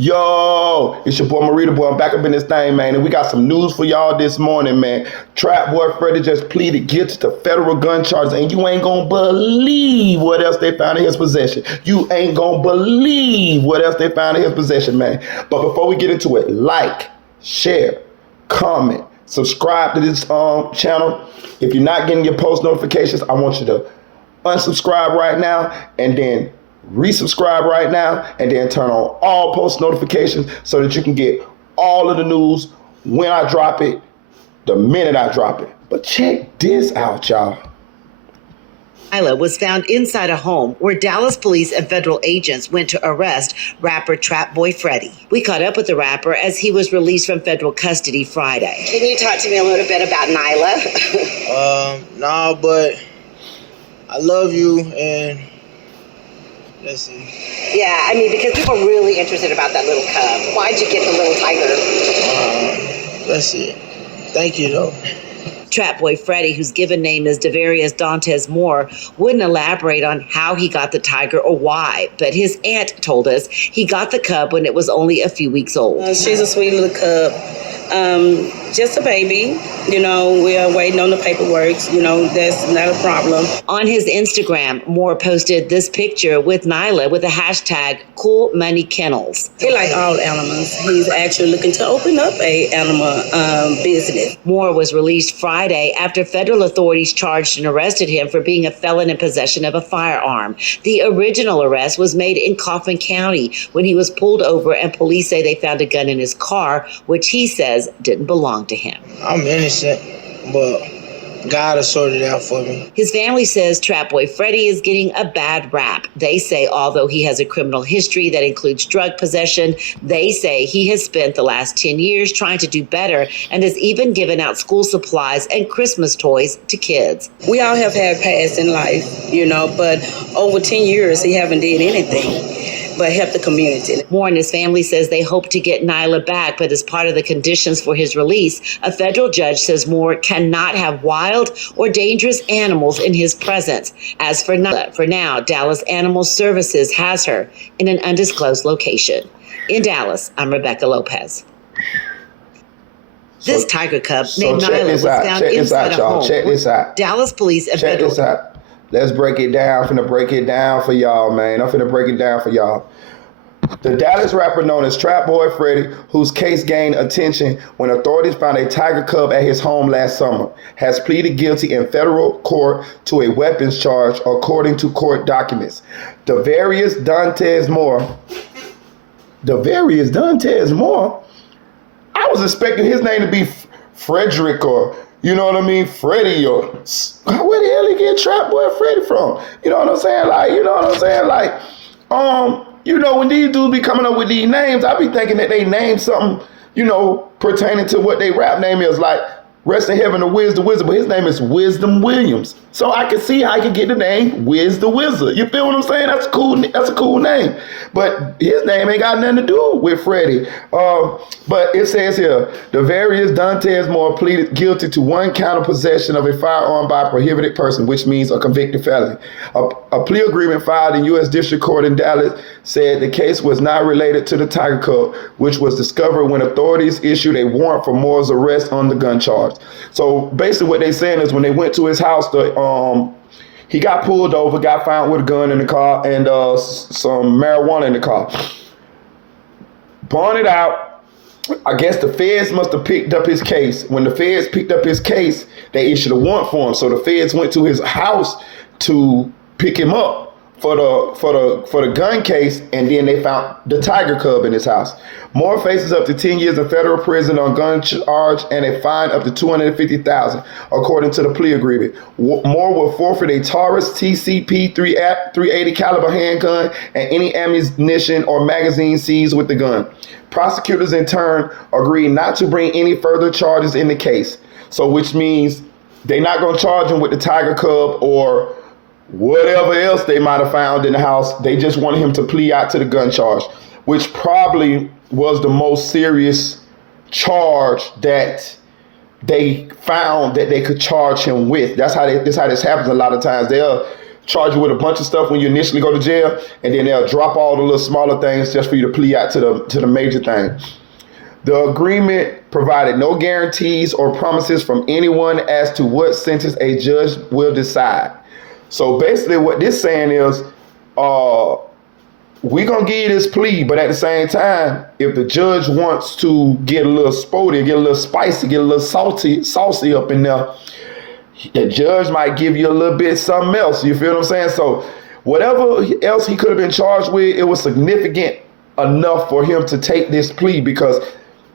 Yo, it's your boy Marita Boy. I'm back up in this thing, man, and we got some news for y'all this morning, man. Trap boy Freddy just pleaded guilty to federal gun charges, and you ain't gonna believe what else they found in his possession. You ain't gonna believe what else they found in his possession, man. But before we get into it, like, share, comment, subscribe to this channel. If you're not getting your post notifications, I want you to unsubscribe right now and then resubscribe right now and then turn on all post notifications so that you can get all of the news when I drop it, the minute I drop it. But check this out, y'all. Nyla was found inside a home where Dallas police and federal agents went to arrest rapper Trap Boy Freddy. We caught up with the rapper as he was released from federal custody Friday. Can you talk to me a little bit about Nyla? Nah, but I love you, and let's see. Yeah, I mean, because people are really interested about that little cub. Why'd you get the little tiger? Let's see. Thank you, though. Trap Boy Freddy, whose given name is Devarius Dantes Moore, wouldn't elaborate on how he got the tiger or why, but his aunt told us he got the cub when it was only a few weeks old. She's a sweet little cub. Just a baby, we are waiting on the paperwork, that's not a problem. On his Instagram, Moore posted this picture with Nyla with the hashtag Cool Money Kennels. He like all animals. He's actually looking to open up a animal business. Moore was released Friday after federal authorities charged and arrested him for being a felon in possession of a firearm. The original arrest was made in Coffin County when he was pulled over and police say they found a gun in his car, which he says didn't belong to him. I'm innocent, but God has sorted it out for me. His family says Trap Boy Freddy is getting a bad rap. They say although he has a criminal history that includes drug possession, they say he has spent the last 10 years trying to do better and has even given out school supplies and Christmas toys to kids. We all have had past in life, but over 10 years he haven't did anything but help the community. Moore and his family says they hope to get Nyla back, but as part of the conditions for his release, a federal judge says Moore cannot have wild or dangerous animals in his presence. As for Nyla, for now, Dallas Animal Services has her in an undisclosed location. In Dallas, I'm Rebecca Lopez. This tiger cub named Nyla was found inside a home. Check this out. Dallas police and Check this out. Let's break it down. I'm finna break it down for y'all, man. I'm finna break it down for y'all. The Dallas rapper known as Trap Boy Freddy, whose case gained attention when authorities found a tiger cub at his home last summer, has pleaded guilty in federal court to a weapons charge, according to court documents. Devarius Dantes Moore. I was expecting his name to be Frederick or, Freddy or where the hell he get Trap Boy Freddy from? You know what I'm saying? When these dudes be coming up with these names, I be thinking that they name something, pertaining to what they rap name is. Like, rest in heaven, the Wiz the Wizard, but his name is Wisdom Williams. So I can see how I can get the name Wiz the Wizard. You feel what I'm saying? That's a cool name. But his name ain't got nothing to do with Freddy. But it says here, Devarius Dantes Moore pleaded guilty to one count of possession of a firearm by a prohibited person, which means a convicted felon. A plea agreement filed in U.S. District Court in Dallas said the case was not related to the tiger cub, which was discovered when authorities issued a warrant for Moore's arrest on the gun charge. So basically what they're saying is when they went to his house, he got pulled over, got found with a gun in the car and some marijuana in the car. Bonded out. I guess the feds must have picked up his case. When the feds picked up his case, they issued a warrant for him. So the feds went to his house to pick him up for the gun case, and then they found the tiger cub in his house. Moore faces up to 10 years in federal prison on gun charge and a fine up to $250,000, according to the plea agreement. Moore will forfeit a Taurus TCP 380 caliber handgun and any ammunition or magazine seized with the gun. Prosecutors in turn agreed not to bring any further charges in the case. So which means they're not going to charge him with the tiger cub or whatever else they might have found in the house. They just wanted him to plea out to the gun charge, which probably was the most serious charge that they found that they could charge him with. That's how this happens a lot of times. They'll charge you with a bunch of stuff when you initially go to jail, and then they'll drop all the little smaller things just for you to plea out to the major thing. The agreement provided no guarantees or promises from anyone as to what sentence a judge will decide. So basically what this saying is, we're going to give you this plea, but at the same time, if the judge wants to get a little sporty, get a little spicy, get a little saucy up in there, the judge might give you a little bit something else. You feel what I'm saying? So whatever else he could have been charged with, it was significant enough for him to take this plea, because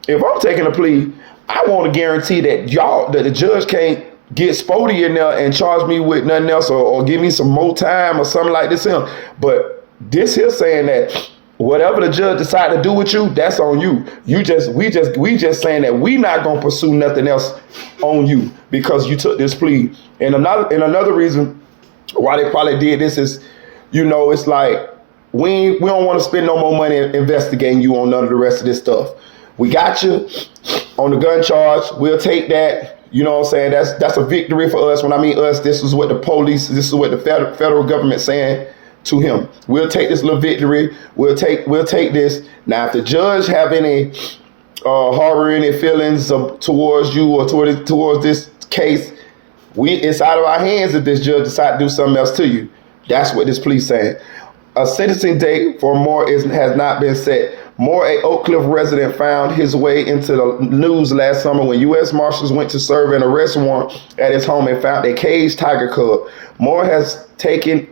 if I'm taking a plea, I want to guarantee that that the judge can't get sporty in there and charge me with nothing else, or give me some more time or something like this. But this here saying that whatever the judge decide to do with you, that's on you. We just saying that we not gonna pursue nothing else on you because you took this plea. And another reason why they probably did this is, it's like we don't want to spend no more money investigating you on none of the rest of this stuff. We got you on the gun charge. We'll take that. You know what I'm saying? That's a victory for us. When I mean us, this is what the police, this is what the federal government saying to him. We'll take this little victory. We'll take this. Now, if the judge have any harbor any feelings towards you or towards this case, it's out of our hands if this judge decide to do something else to you. That's what this plea saying. A sentencing date for Moore has not been set. Moore, a Oak Cliff resident, found his way into the news last summer when U.S. Marshals went to serve an arrest warrant at his home and found a caged tiger cub. Moore was taken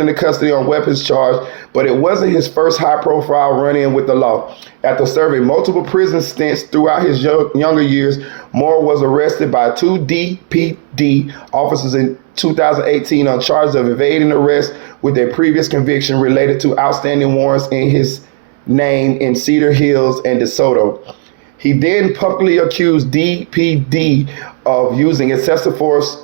into custody on weapons charge, but it wasn't his first high-profile run-in with the law. After serving multiple prison stints throughout his younger years, Moore was arrested by 2 DPD officers in 2018 on charges of evading arrest with a previous conviction related to outstanding warrants in his name in Cedar Hills and DeSoto. He then publicly accused DPD of using excessive force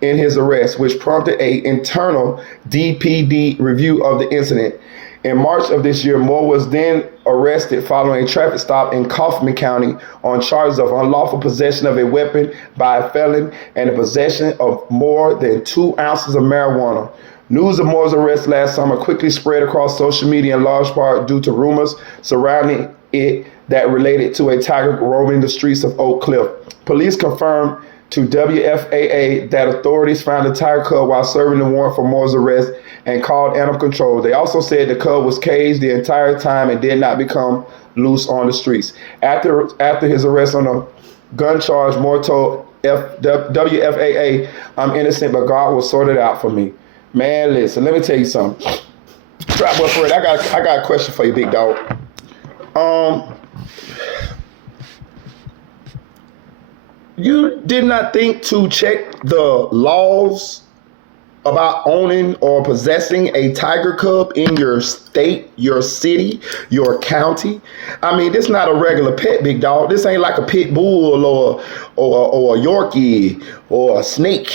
in his arrest, which prompted an internal DPD review of the incident. In March of this year, Moore was then arrested following a traffic stop in Kaufman County on charges of unlawful possession of a weapon by a felon and the possession of more than 2 ounces of marijuana. News of Moore's arrest last summer quickly spread across social media in large part due to rumors surrounding it that related to a tiger roaming the streets of Oak Cliff. Police confirmed to WFAA that authorities found the tiger cub while serving the warrant for Moore's arrest and called animal control. They also said the cub was caged the entire time and did not become loose on the streets. After his arrest on a gun charge, Moore told WFAA, "I'm innocent, but God will sort it out for me." Man, listen, let me tell you something. Trap Boy Fred, I got a question for you, big dog. You did not think to check the laws about owning or possessing a tiger cub in your state, your city, your county? I mean, this not a regular pet, big dog. This ain't like a pit bull or a Yorkie or a snake.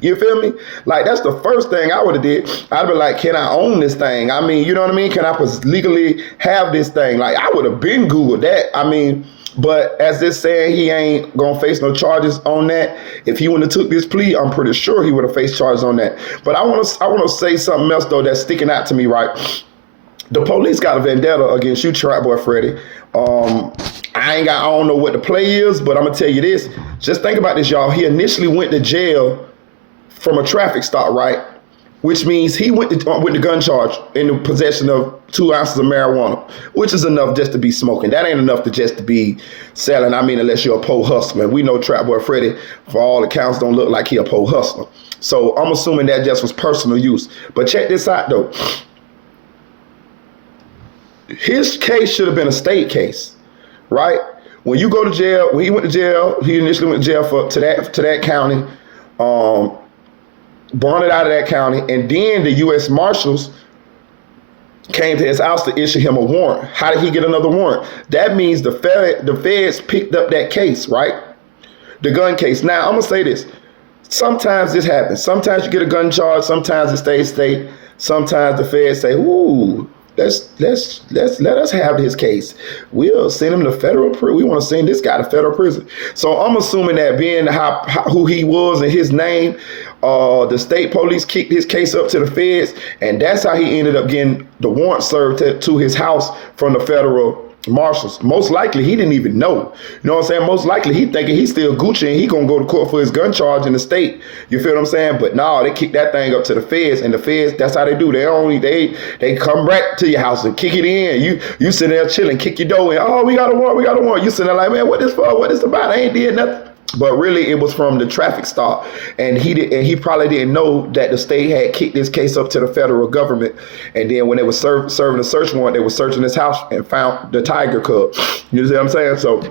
You feel me? Like, that's the first thing I would have did. I'd be like, can I own this thing? I mean, you know what I mean? Can I legally have this thing? Like, I would have been Googled that. I mean, but as this saying, he ain't gonna face no charges on that. If he wouldn't have took this plea, I'm pretty sure he would have faced charges on that. But I want to say something else though that's sticking out to me, right? The police got a vendetta against you, Trap Boy Freddy. I don't know what the play is, but I'm gonna tell you this. Just think about this, y'all. He initially went to jail from a traffic stop, right? Which means he went with the gun charge in the possession of 2 ounces of marijuana, which is enough just to be smoking. That ain't enough to just to be selling. I mean, unless you're a pole hustler. We know Trap Boy Freddy, for all accounts, don't look like he a pole hustler. So I'm assuming that just was personal use. But check this out, though. His case should have been a state case, right? When you go to jail, when he went to jail, he initially went to jail to that county, bonded out of that county, and then the U.S. Marshals came to his house to issue him a warrant. How did he get another warrant? That means the feds picked up that case, right? The gun case. Now, I'm going to say this. Sometimes this happens. Sometimes you get a gun charge. Sometimes it stays state. Sometimes the feds say, ooh, let us have his case. We'll send him to federal prison. We want to send this guy to federal prison. So I'm assuming that being who he was and his name, The state police kicked his case up to the feds, and that's how he ended up getting the warrant served to his house from the federal marshals. Most likely he didn't even know. You know what I'm saying? Most likely he thinking he's still Gucci and he gonna go to court for his gun charge in the state. You feel what I'm saying? But no, they kick that thing up to the feds, and the feds, that's how they do. They come back to your house and kick it in. You sitting there chilling, kick your door in. Oh, we got a warrant. You sitting there like, man, what this for? What this about? I ain't did nothing. But really, it was from the traffic stop, and he probably didn't know that the state had kicked this case up to the federal government. And then when they were serving a search warrant, they were searching his house and found the tiger cub. You see what I'm saying? So,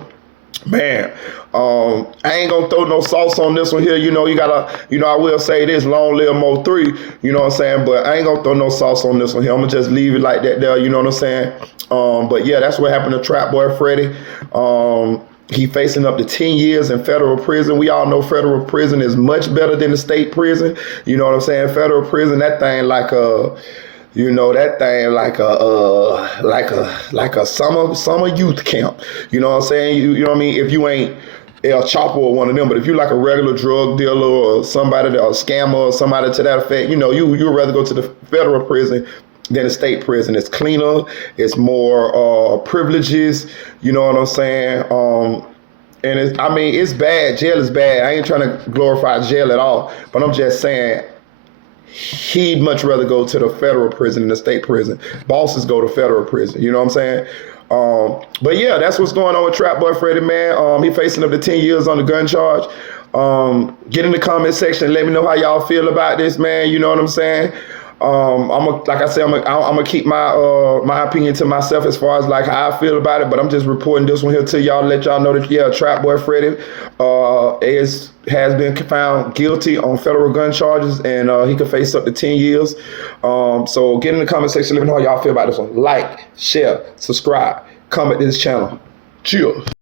man, I ain't gonna throw no sauce on this one here. You know, I will say this: long live Mo 3. You know what I'm saying? But I ain't gonna throw no sauce on this one here. I'm gonna just leave it like that there. You know what I'm saying? But yeah, that's what happened to Trap Boy Freddy. He facing up to 10 years in federal prison. We all know federal prison is much better than the state prison. You know what I'm saying? Federal prison, that thing like a summer youth camp. You know what I'm saying? You know what I mean? If you ain't El Chapo or one of them, but if you like a regular drug dealer or somebody that a scammer or somebody to that effect, you know, you would rather go to the federal prison than the state prison. It's cleaner, it's more privileges, you know what I'm saying? And it's bad. Jail is bad. I ain't trying to glorify jail at all, but I'm just saying he'd much rather go to the federal prison than the state prison. Bosses go to federal prison, you know what I'm saying? But yeah, that's what's going on with Trap Boy Freddy, man. He facing up to 10 years on the gun charge. Get in the comment section and let me know how y'all feel about this, man. You know what I'm saying? I'm gonna keep my opinion to myself as far as like how I feel about it, but I'm just reporting this one here to y'all, let y'all know that yeah, Trap Boy Freddy has been found guilty on federal gun charges, and he could face up to 10 years. So get in the comment section, let me know how y'all feel about this one. Like, share, subscribe, comment to this channel. Cheers.